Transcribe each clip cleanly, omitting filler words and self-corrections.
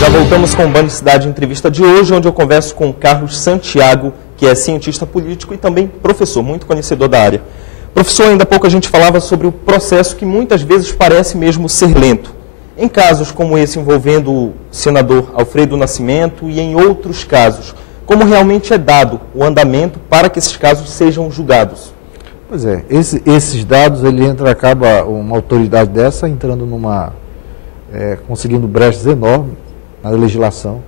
Já voltamos com o Band Cidade Entrevista de hoje, onde eu converso com o Carlos Santiago, que é cientista político e também professor, muito conhecedor da área. Professor, ainda há pouco a gente falava sobre o processo que muitas vezes parece mesmo ser lento. Em casos como esse envolvendo o senador Alfredo Nascimento e em outros casos, como realmente é dado o andamento para que esses casos sejam julgados? Pois é, esses dados, acaba uma autoridade dessa entrando conseguindo brechas enormes na legislação.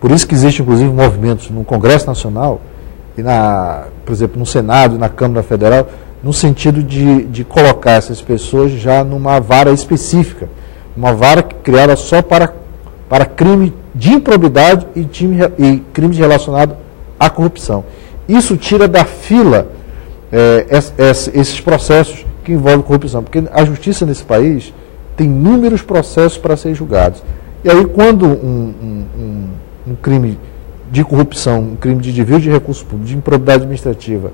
Por isso que existe, inclusive, movimentos no Congresso Nacional e, por exemplo, no Senado e na Câmara Federal, no sentido de colocar essas pessoas já numa vara específica, uma vara criada só para crime de improbidade e crimes relacionados à corrupção. Isso tira da fila esses processos que envolvem corrupção, porque a justiça nesse país tem inúmeros processos para serem julgados. E aí, quando um crime de corrupção, um crime de desvio de recursos públicos, de improbidade administrativa,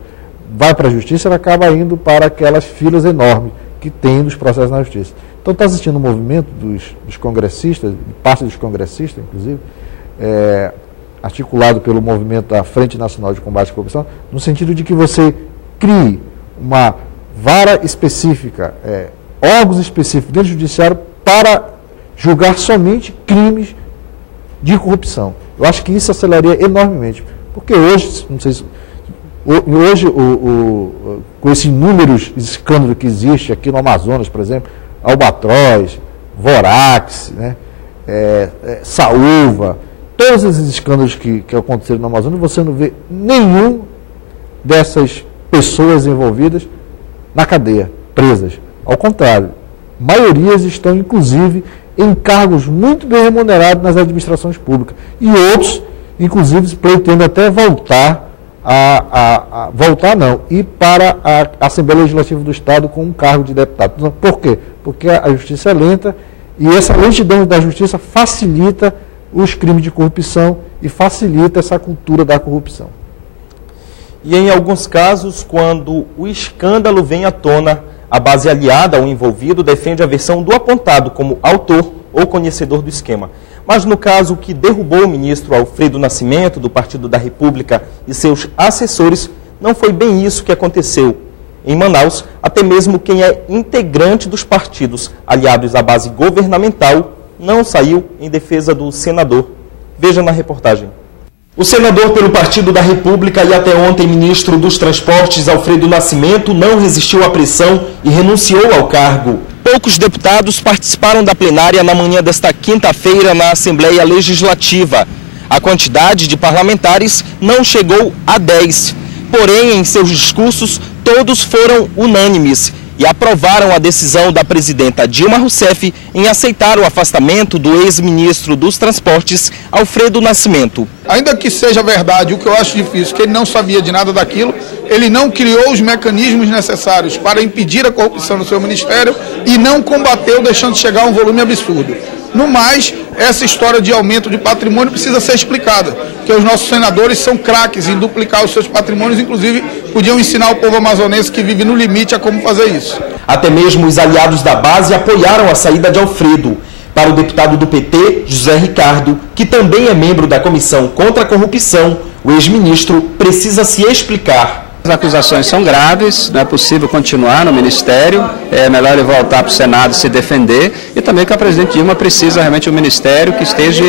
vai para a justiça, ela acaba indo para aquelas filas enormes que tem nos processos na justiça. Então, está existindo um movimento dos congressistas, parte dos congressistas, inclusive, articulado pelo movimento da Frente Nacional de Combate à Corrupção, no sentido de que você crie uma vara específica, órgãos específicos dentro do judiciário para julgar somente crimes de corrupção. Eu acho que isso aceleraria enormemente, porque hoje, não sei se, com esses inúmeros escândalos que existem aqui no Amazonas, por exemplo, Albatroz, Vorax, Saúva, todos esses escândalos que aconteceram no Amazonas, você não vê nenhum dessas pessoas envolvidas na cadeia, presas. Ao contrário, maiorias estão, inclusive, em cargos muito bem remunerados nas administrações públicas. E outros, inclusive, pretendem até ir para a Assembleia Legislativa do Estado com um cargo de deputado. Por quê? Porque a justiça é lenta e essa lentidão da justiça facilita os crimes de corrupção e facilita essa cultura da corrupção. E em alguns casos, quando o escândalo vem à tona, a base aliada ao envolvido defende a versão do apontado como autor ou conhecedor do esquema. Mas no caso que derrubou o ministro Alfredo Nascimento, do Partido da República, e seus assessores, não foi bem isso que aconteceu. Em Manaus, até mesmo quem é integrante dos partidos aliados à base governamental não saiu em defesa do senador. Veja na reportagem. O senador pelo Partido da República e até ontem ministro dos Transportes, Alfredo Nascimento, não resistiu à pressão e renunciou ao cargo. Poucos deputados participaram da plenária na manhã desta quinta-feira na Assembleia Legislativa. A quantidade de parlamentares não chegou a 10. Porém, em seus discursos, todos foram unânimes e aprovaram a decisão da presidenta Dilma Rousseff em aceitar o afastamento do ex-ministro dos Transportes, Alfredo Nascimento. Ainda que seja verdade, o que eu acho difícil, que ele não sabia de nada daquilo, ele não criou os mecanismos necessários para impedir a corrupção no seu ministério e não combateu, deixando chegar a um volume absurdo. No mais, essa história de aumento de patrimônio precisa ser explicada, porque os nossos senadores são craques em duplicar os seus patrimônios, inclusive podiam ensinar o povo amazonense que vive no limite a como fazer isso. Até mesmo os aliados da base apoiaram a saída de Alfredo. Para o deputado do PT, José Ricardo, que também é membro da Comissão contra a Corrupção, o ex-ministro precisa se explicar. As acusações são graves, não é possível continuar no Ministério, é melhor ele voltar para o Senado e se defender, e também que a presidente Dilma precisa realmente um Ministério que esteja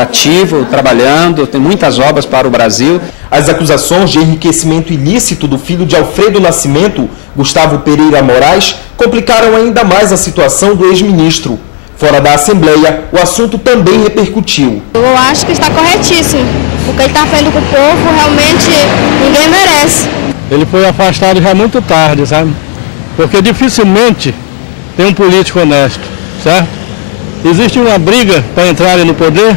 ativo, trabalhando, tem muitas obras para o Brasil. As acusações de enriquecimento ilícito do filho de Alfredo Nascimento, Gustavo Pereira Moraes, complicaram ainda mais a situação do ex-ministro. Fora da Assembleia, o assunto também repercutiu. Eu acho que está corretíssimo. O que ele está fazendo com o povo, realmente ninguém merece. Ele foi afastado já muito tarde, sabe? Porque dificilmente tem um político honesto, certo? Existe uma briga para entrarem no poder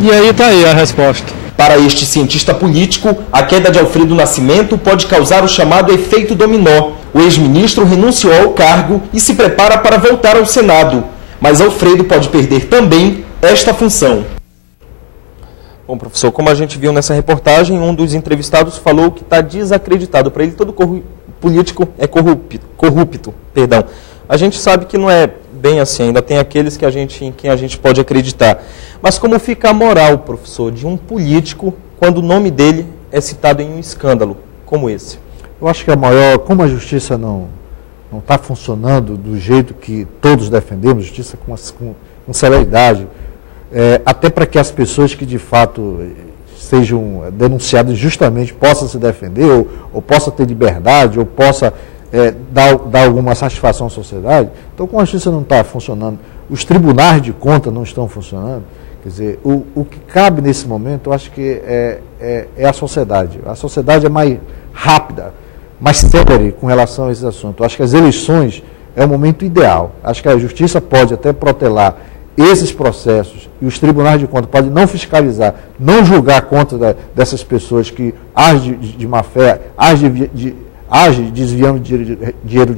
e aí está aí a resposta. Para este cientista político, a queda de Alfredo Nascimento pode causar o chamado efeito dominó. O ex-ministro renunciou ao cargo e se prepara para voltar ao Senado. Mas Alfredo pode perder também esta função. Bom, professor, como a gente viu nessa reportagem, um dos entrevistados falou que está desacreditado. Para ele, todo político é corrupto. A gente sabe que não é bem assim, ainda tem aqueles em quem a gente pode acreditar. Mas como fica a moral, professor, de um político quando o nome dele é citado em um escândalo como esse? Eu acho que como a justiça não está funcionando do jeito que todos defendemos, justiça com celeridade, até para que as pessoas que de fato sejam denunciadas injustamente possam se defender, ou possam ter liberdade, ou possa dar alguma satisfação à sociedade. Então, como a justiça não está funcionando, os tribunais de contas não estão funcionando, quer dizer, o que cabe nesse momento, eu acho que é a sociedade. A sociedade é mais rápida, mais séria com relação a esse assunto. Eu acho que as eleições é o momento ideal. Acho que a justiça pode até protelar esses processos e os tribunais de contas podem não fiscalizar, não julgar contra dessas pessoas que agem de má fé, agem desviando dinheiro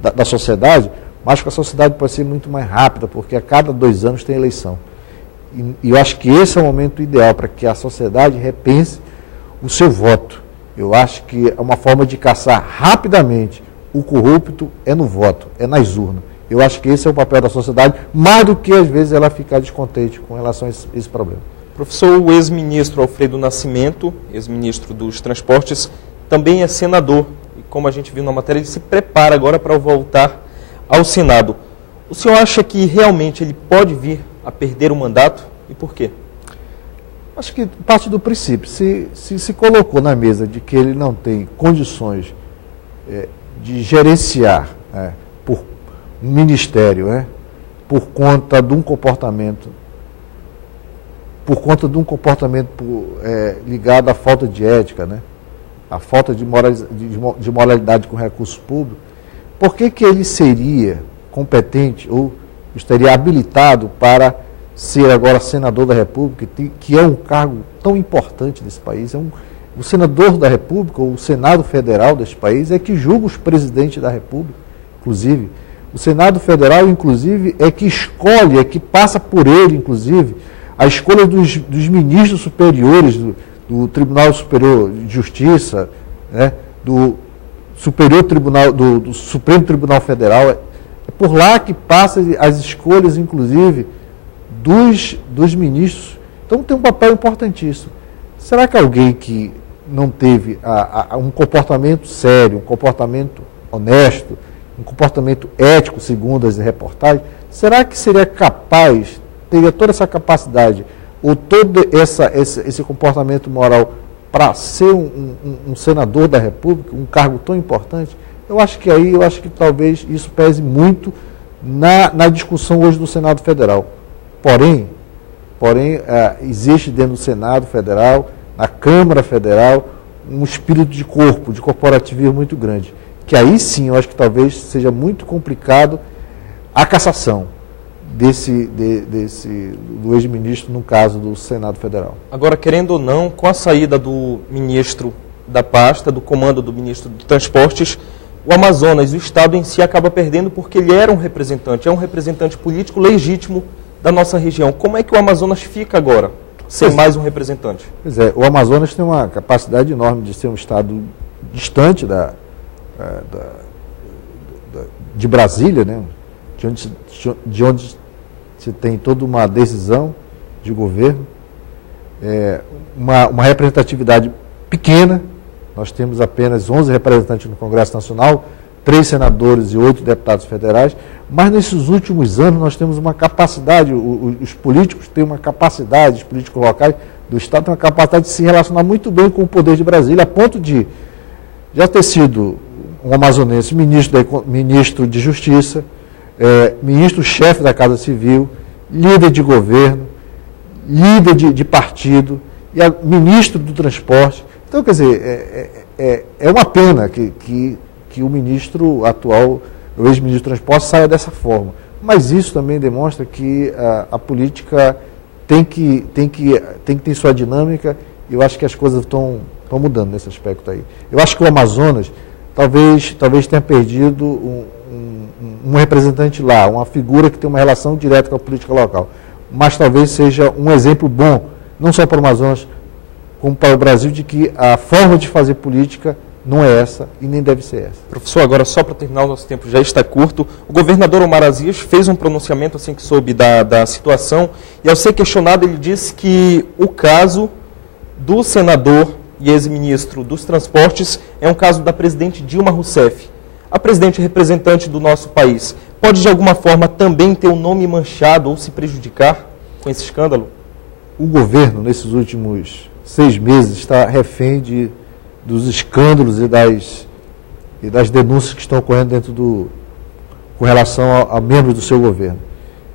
da sociedade, mas que a sociedade pode ser muito mais rápida, porque a cada 2 anos tem eleição. E eu acho que esse é o momento ideal para que a sociedade repense o seu voto. Eu acho que é uma forma de caçar rapidamente o corrupto é no voto, é nas urnas. Eu acho que esse é o papel da sociedade, mais do que, às vezes, ela ficar descontente com relação a esse problema. Professor, o ex-ministro Alfredo Nascimento, ex-ministro dos Transportes, também é senador. E como a gente viu na matéria, ele se prepara agora para voltar ao Senado. O senhor acha que realmente ele pode vir a perder o mandato? E por quê? Acho que parte do princípio. Se colocou na mesa de que ele não tem condições de gerenciar por um ministério, por conta de um comportamento, ligado à falta de ética, à falta de moralidade com recursos públicos, por que ele seria competente ou estaria habilitado para ser agora senador da República, que é um cargo tão importante desse país? O senador da República, ou o Senado Federal desse país, é que julga os presidentes da República, inclusive. O Senado Federal, inclusive, é que escolhe, é que passa por ele, inclusive, a escolha dos ministros superiores do Tribunal Superior de Justiça, do Supremo Tribunal Federal. É por lá que passa as escolhas, inclusive, dos ministros. Então tem um papel importantíssimo. Será que alguém que não teve um comportamento sério, um comportamento honesto, um comportamento ético, segundo as reportagens, será que seria capaz, teria toda essa capacidade, ou todo esse comportamento moral para ser um senador da República, um cargo tão importante? Eu acho que talvez isso pese muito na discussão hoje do Senado Federal. Porém, existe dentro do Senado Federal, na Câmara Federal, um espírito de corporativismo muito grande. Que aí sim, eu acho que talvez seja muito complicado a cassação do ex-ministro, no caso do Senado Federal. Agora, querendo ou não, com a saída do ministro da pasta, do comando do ministro de Transportes, o Amazonas, o Estado em si, acaba perdendo porque ele era um representante político legítimo da nossa região. Como é que o Amazonas fica agora, sem mais um representante? Pois é, o Amazonas tem uma capacidade enorme de ser um Estado distante de Brasília, de onde se tem toda uma decisão de governo, uma representatividade pequena. Nós temos apenas 11 representantes no Congresso Nacional, 3 senadores e 8 deputados federais, mas nesses últimos anos nós temos uma capacidade, os políticos têm uma capacidade, os políticos locais do Estado têm uma capacidade de se relacionar muito bem com o poder de Brasília, a ponto de já ter sido um amazonense ministro de Justiça, ministro-chefe da Casa Civil, líder de governo, líder de partido, e ministro do Transporte. Então, quer dizer, é uma pena que o ministro atual, o ex-ministro do Transporte, saia dessa forma. Mas isso também demonstra que a política tem que ter sua dinâmica, e eu acho que as coisas estão mudando nesse aspecto aí. Eu acho que o Amazonas talvez tenha perdido um representante lá, uma figura que tem uma relação direta com a política local. Mas talvez seja um exemplo bom, não só para o Amazonas, como para o Brasil, de que a forma de fazer política não é essa e nem deve ser essa. Professor, agora só para terminar, o nosso tempo já está curto. O governador Omar Aziz fez um pronunciamento assim que soube da situação e ao ser questionado ele disse que o caso do senador e ex-ministro dos Transportes é um caso da presidente Dilma Rousseff. A presidente representante do nosso país pode de alguma forma também ter o nome manchado ou se prejudicar com esse escândalo? O governo, nesses últimos 6 meses, está refém dos escândalos e das denúncias que estão ocorrendo com relação a membros do seu governo.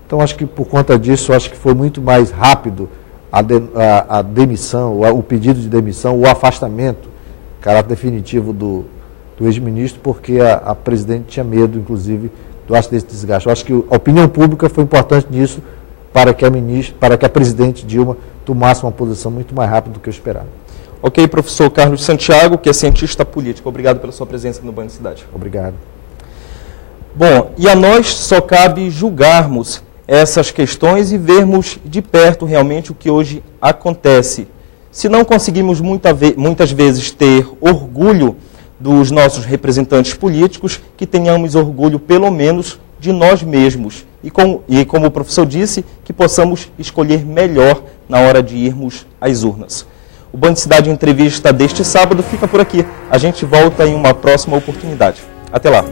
Então, acho que por conta disso, acho que foi muito mais rápido a demissão, o pedido de demissão, o afastamento, caráter definitivo do ex-ministro, porque a presidente tinha medo, inclusive, desse desgaste. Eu acho que a opinião pública foi importante nisso, para que a presidente Dilma tomasse uma posição muito mais rápida do que eu esperava. Ok, professor Carlos Santiago, que é cientista político. Obrigado pela sua presença no Band Cidade. Obrigado. Bom, e a nós só cabe julgarmos essas questões e vermos de perto realmente o que hoje acontece. Se não conseguimos muitas vezes ter orgulho dos nossos representantes políticos, que tenhamos orgulho pelo menos de nós mesmos. E como o professor disse, que possamos escolher melhor na hora de irmos às urnas. O Band Cidade Entrevista deste sábado fica por aqui. A gente volta em uma próxima oportunidade. Até lá.